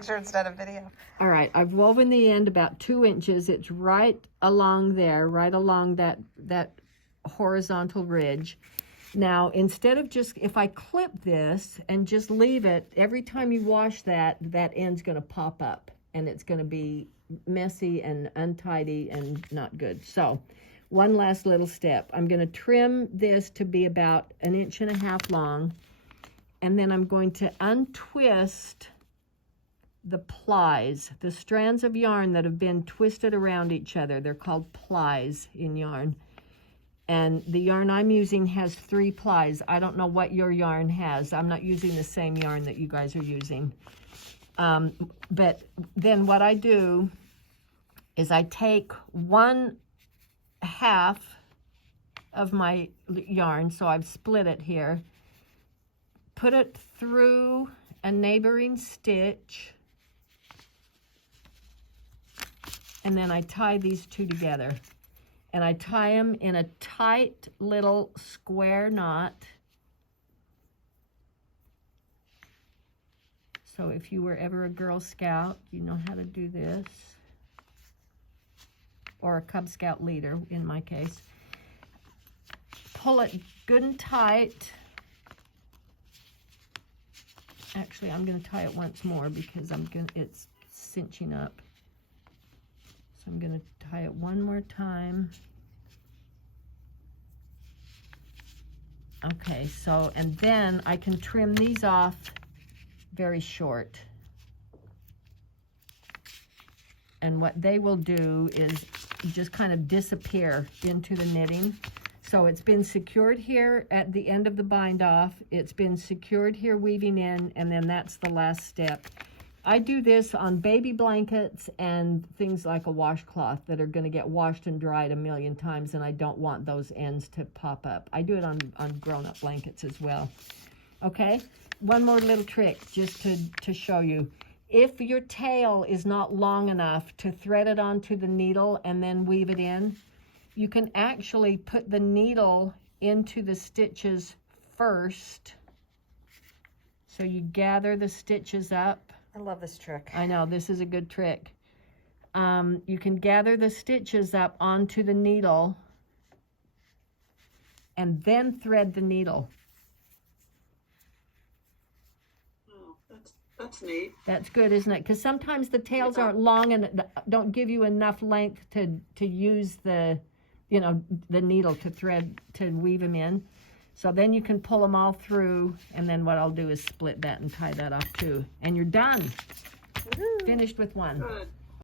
Picture instead of video. All right, I've woven the end about 2 inches. It's right along there, right along that horizontal ridge. Now, instead of just, if I clip this and just leave it, every time you wash that end's gonna pop up and it's gonna be messy and untidy and not good. So, one last little step. I'm gonna trim this to be about 1.5 inches long, and then I'm going to untwist the plies, the strands of yarn that have been twisted around each other. They're called plies in yarn. And the yarn I'm using has 3 plies. I don't know what your yarn has. I'm not using the same yarn that you guys are using. But then what I do is I take 1/2 of my yarn, so I've split it here, put it through a neighboring stitch, and then I tie these two together. And I tie them in a tight little square knot. So if you were ever a Girl Scout, you know how to do this. Or a Cub Scout leader, in my case. Pull it good and tight. Actually, I'm gonna tie it once more because it's cinching up. So I'm going to tie it one more time. Okay, so, and then I can trim these off very short. And what they will do is just kind of disappear into the knitting. So it's been secured here at the end of the bind off. It's been secured here weaving in, and then that's the last step. I do this on baby blankets and things like a washcloth that are going to get washed and dried 1,000,000 times, and I don't want those ends to pop up. I do it on grown-up blankets as well. Okay, one more little trick just to show you. If your tail is not long enough to thread it onto the needle and then weave it in, you can actually put the needle into the stitches first. So you gather the stitches up. I love this trick. I know, this is a good trick. You can gather the stitches up onto the needle and then thread the needle. Oh, that's neat. That's good, isn't it? Because sometimes the tails aren't long and don't give you enough length to use the needle to thread, to weave them in. So then you can pull them all through, and then what I'll do is split that and tie that off too. And you're done. Woo-hoo. Finished with one. Good.